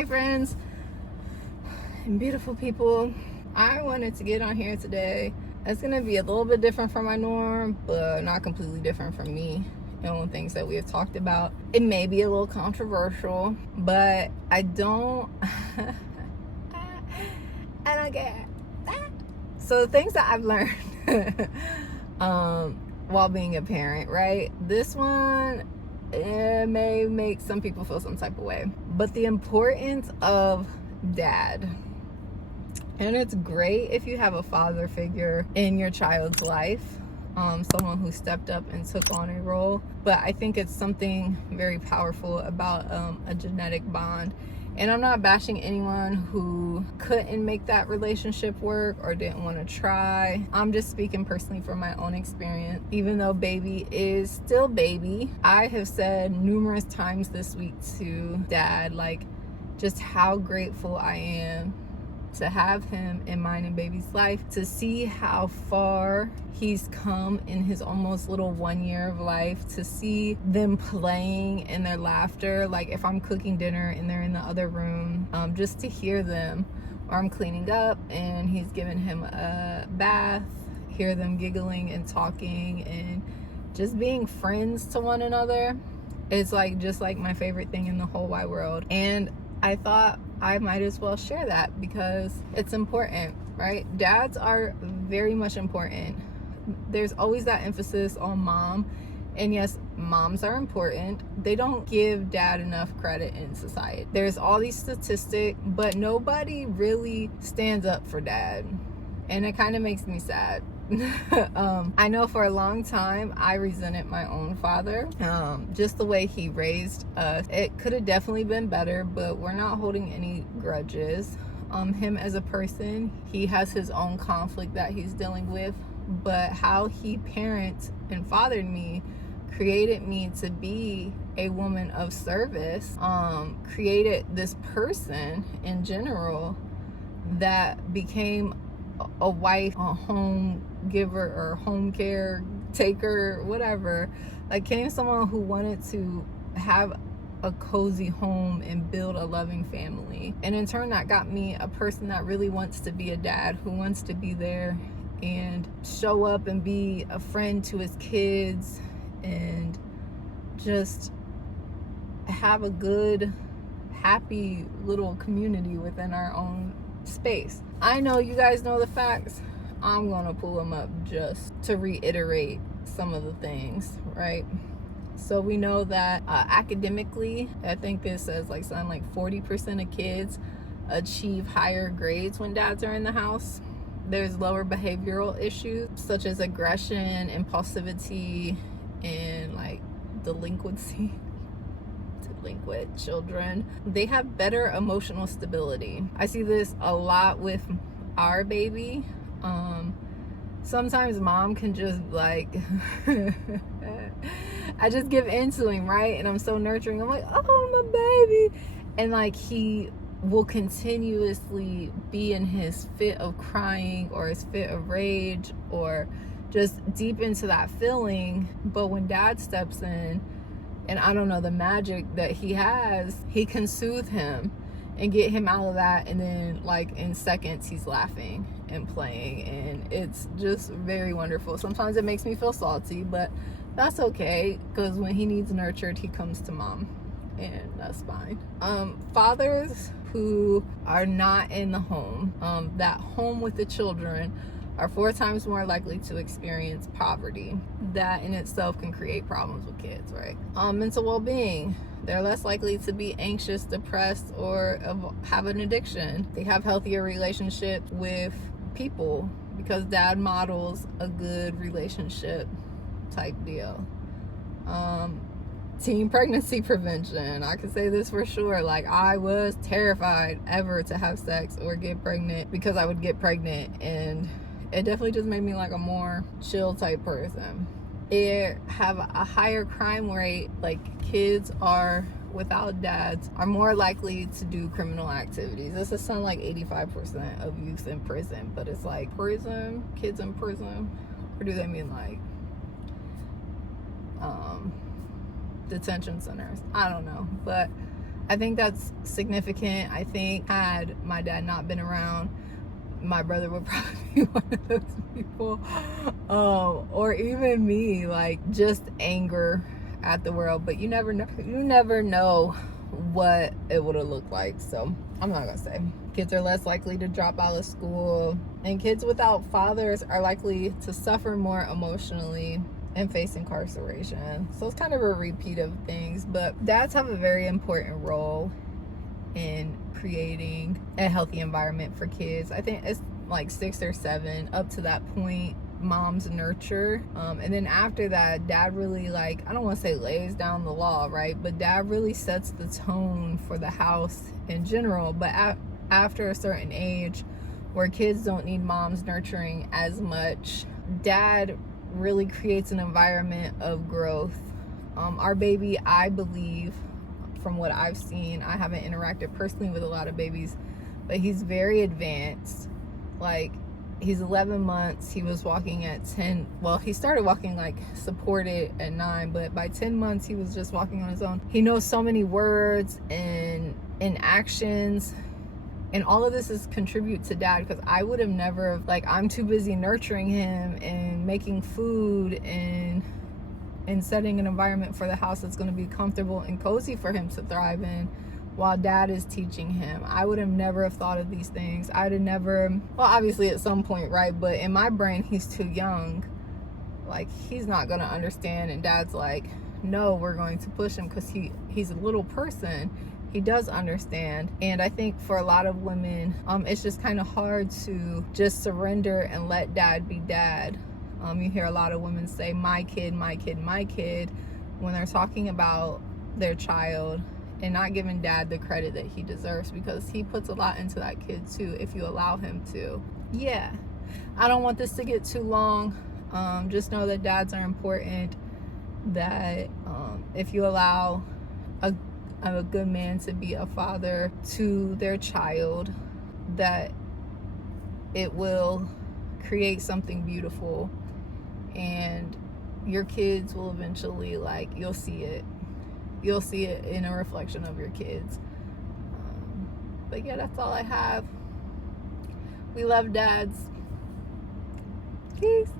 Hey friends and beautiful people. I wanted to get on here today. It's going to be a little bit different from my norm, but not completely different from me and things that we have talked about. It may be a little controversial, but I don't care. So the things that I've learned while being a parent, right? This one, it may make some people feel some type of way, but the importance of dad. And it's great if you have a father figure in your child's life, someone who stepped up and took on a role. But I think it's something very powerful about a genetic bond. And I'm not bashing anyone who couldn't make that relationship work or didn't want to try. I'm just speaking personally from my own experience. Even though baby is still baby, I have said numerous times this week to dad, like, just how grateful I am to have him in mine and baby's life, to see how far he's come in his almost little 1 year of life, to see them playing and their laughter, like if I'm cooking dinner and they're in the other room, just to hear them, or I'm cleaning up and he's giving him a bath, hear them giggling and talking and just being friends to one another. It's like just like my favorite thing in the whole wide world. And I thought I might as well share that because it's important, right? Dads are very much important. There's always that emphasis on mom. And yes, moms are important. They don't give dad enough credit in society. There's all these statistics, but nobody really stands up for dad. And it kind of makes me sad. I know for a long time I resented my own father, just the way he raised us. It could have definitely been better, but we're not holding any grudges. Him as a person, he has his own conflict that he's dealing with, but how he parented and fathered me created me to be a woman of service, created this person in general that became a wife, a home giver or home care taker, whatever. Like, came someone who wanted to have a cozy home and build a loving family. And in turn, that got me a person that really wants to be a dad, who wants to be there and show up and be a friend to his kids and just have a good, happy little community within our own space. I know you guys know the facts. I'm gonna pull them up just to reiterate some of the things, right? So we know that academically, I think this says like something like 40% of kids achieve higher grades when dads are in the house. There's lower behavioral issues such as aggression, impulsivity, and like delinquency. Delinquent children, they have better emotional stability. I see this a lot with our baby. Sometimes mom can just like I just give into him, right? And I'm so nurturing. I'm like, oh, my baby. And like he will continuously be in his fit of crying or his fit of rage or just deep into that feeling. But when dad steps in, and I don't know, the magic that he has, he can soothe him and get him out of that. And then like in seconds, he's laughing and playing. And it's just very wonderful. Sometimes it makes me feel salty, but that's okay. Because when he needs nurtured, he comes to mom. And that's fine. Fathers who are not in the home, that home with the children, are 4 times more likely to experience poverty. That in itself can create problems with kids, right? Mental well-being. They're less likely to be anxious, depressed, or have an addiction. They have healthier relationships with people because dad models a good relationship type deal. Teen pregnancy prevention. I can say this for sure. Like, I was terrified ever to have sex or get pregnant because I would get pregnant, and it definitely just made me like a more chill type person. It have a higher crime rate. Like, kids are without dads are more likely to do criminal activities. This is something like 85% of youth in prison, but it's like prison, kids in prison, or do they mean like detention centers? I don't know, but I think that's significant. I think had my dad not been around, my brother would probably be one of those people. Or even me, like just anger at the world. But you never know. You never know what it would have looked like. So I'm not gonna say. Kids are less likely to drop out of school, and kids without fathers are likely to suffer more emotionally and face incarceration. So it's kind of a repeat of things, but dads have a very important role in creating a healthy environment for kids. I think it's like 6 or 7. Up to that point, moms nurture, and then after that, dad really, like, I don't want to say lays down the law, right, but dad really sets the tone for the house in general. But after a certain age where kids don't need mom's nurturing as much, dad really creates an environment of growth. Our baby, I believe, from what I've seen, I haven't interacted personally with a lot of babies, but he's very advanced. Like, he's 11 months. He was walking at 10. Well, he started walking like supported at 9, but by 10 months he was just walking on his own. He knows so many words and actions, and all of this is contribute to dad, because I would have never, like, I'm too busy nurturing him and making food and setting an environment for the house that's going to be comfortable and cozy for him to thrive in, while dad is teaching him. I would have never have thought of these things. I'd have never, well, obviously at some point, right, but in my brain, he's too young. Like, he's not going to understand, and dad's like, no, we're going to push him, because he's a little person. He does understand. And I think for a lot of women, it's just kind of hard to just surrender and let dad be dad. You hear a lot of women say, my kid, my kid, my kid, when they're talking about their child, and not giving dad the credit that he deserves, because he puts a lot into that kid too, if you allow him to. Yeah, I don't want this to get too long. Just know that dads are important, that if you allow a good man to be a father to their child, that it will create something beautiful, and your kids will eventually, like, you'll see it in a reflection of your kids. But yeah, that's all I have. We love dads. Peace.